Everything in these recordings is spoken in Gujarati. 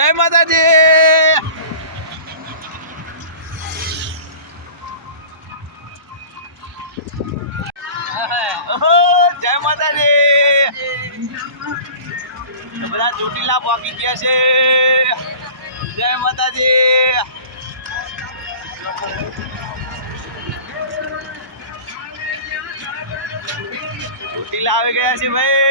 જય માતાજી. જય માતાજી. બધા ચોટીલા પહોંચી ગયા છે. જય માતાજી. ચોટીલા આવી ગયા છે ભાઈ.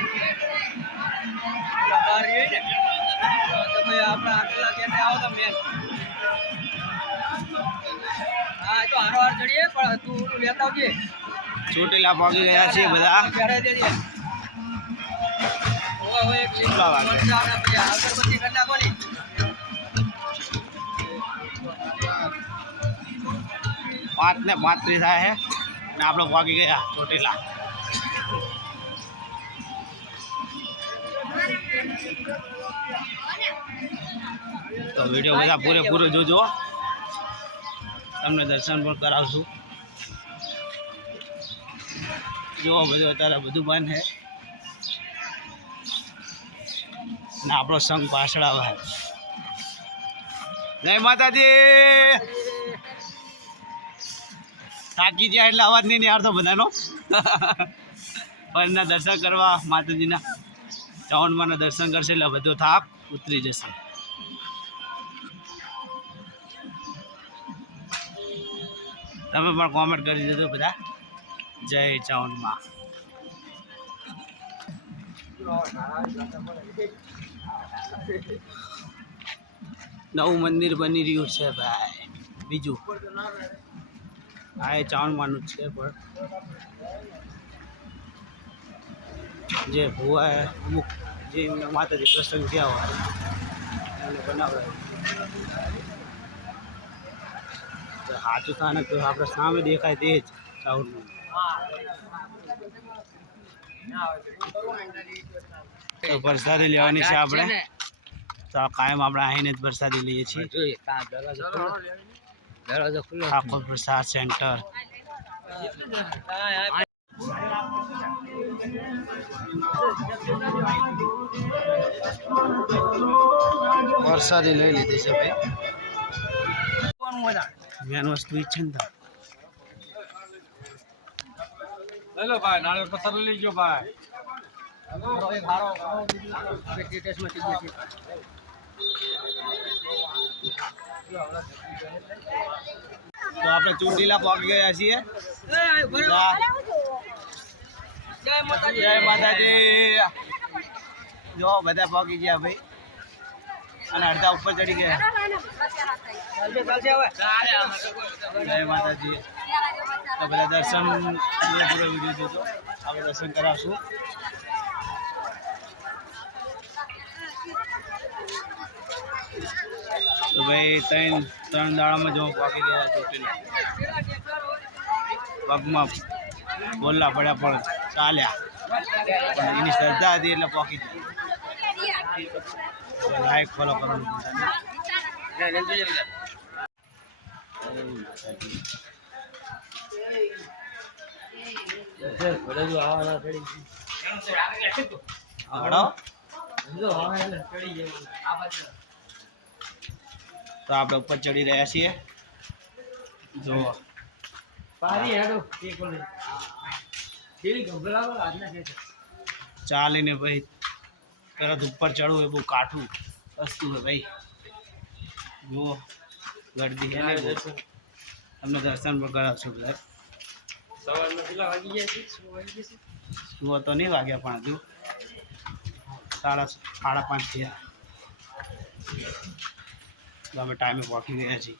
ચોટીલા પહોંચી ગયા છે બધા. કેટલા વાગે? પાંચ ને. પાંત્રીસ થાય છે ને આપણે પહોંચી ગયા ચોટીલા. તો વીડિયો બધા પૂરેપૂરો જોજો તમને દર્શન પણ કરાવશું. જો બધું અત્યારે બધું બંધ છે. ને આપણો સંઘ પાછળ આવે. જય માતાજી! થાકી ગયા એટલે અવાજ નહીં આવતો બધાનો. પણ એના દર્શન કરવા માતાજીના. ચાવણમાંના દર્શન કરશે એટલે બધો થાક ઉતરી જશે. તમે પણ કોમેન્ટ કરી દેજો બધા. જય ચાવણમાં નવું મંદિર બની રહ્યું છે ભાઈ. બીજું? આ એ ચાવણમાંનું છે પણ. જે ભુવા, અમુક જે માતાજી પ્રસંગ થયા હોય એમને બનાવડાવ્યું. સાચું સ્થાનક તો આપણે સામે દેખાય તે જ ચાવણનું તો વરસાદી લેવાની છે આપણે તો કાયમ આપણે આવીને જ વરસાદી લઈએ છીએ. ઠાકોર પ્રસાદ સેન્ટર. વરસાદી લઈ લીધી છે ભાઈ. મેન વસ્તુ ઈ છે ને. હેલો ભાઈ નાળિયેર પથ્થર લઈ લેજો ભાઈ. તો આપણે ચૂંટીલા પહોંચી ગયા છીએ. જય માતાજી. જો બધા પહોંચી ગયા ભાઈ. અને અડધા ઉપર ચડી ગયા. જય માતાજી. તો બધા દર્શન પૂરો પૂરો વીડિયો જોજો. આપણે દર્શન કરાવશું. તો ભાઈ, ત્રણ ત્રણ દાડામાં જો પાકી ગયા પગમાં બોલલા પડ્યા, પણ ચાલ્યા. પણ એની શ્રદ્ધા હતી એટલે પોકી ગયા. લાઈક ફોલો કરવાનું તો આપણે ઉપર ચડી રહ્યા છીએ. જો ચાલીને ભાઈ તરત ઉપર ચડવું એ બહુ કાઠું વસ્તુ છે ભાઈ. જુઓ ગરદી છે ને તમને દર્શન પણ કરાવશું બધા. જુઓ તો નહીં વાગ્યા પણ હજુ. સાડા સાડા પાંચ થયા. અમે ટાઈમે પહોંચી ગયા છીએ.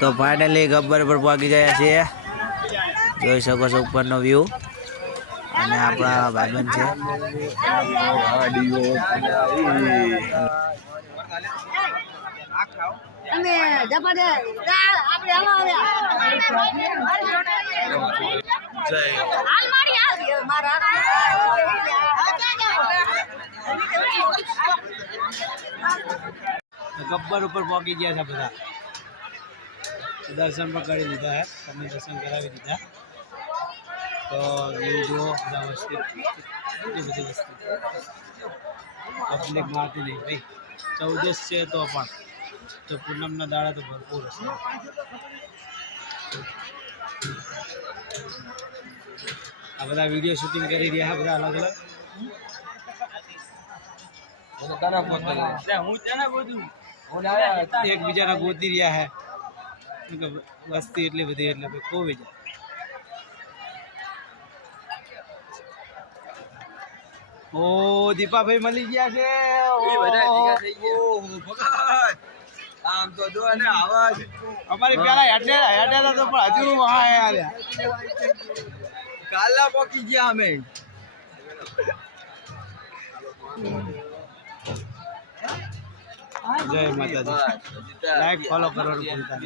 તો ફાઇનલી ગબ્બર પર પહોંચી ગયા છીએ. જોઈ શકો છો ઉપરનો વ્યૂ અને આપણા ભાઈબંધ છે. અમે ગબ્બર ઉપર પહોંચી ગયા છે બધા. દર્શન પણ કરી લીધા હે. તમને દર્શન કરાવી દીધા. તો વ્યૂ જુઓ બધા વસ્તી એટલી બધી વસ્તી પબ્લિક મારતી નહીં ભાઈ ચૌદસ છે તો પણ તો પૂનમના દાડા તો ભરપૂર હશે આ બધા વીડિયો શૂટિંગ કરી રહ્યા છે બધા અલગ અલગ એકબીજાના ગોતી રહ્યા છે કે વસ્તી એટલી બધી એટલે ભાઈ કોવી જાય ઓ દીપાભાઈ મળી ગયા છે. આમ તો જો અને આવાજ. અમારી પેલા હેડે હેડે તો પણ હજુ વહા યાર કાલા પોકી ગયા અમે. જય માતાજી. લાઈક ફોલો કરો ભૂલતા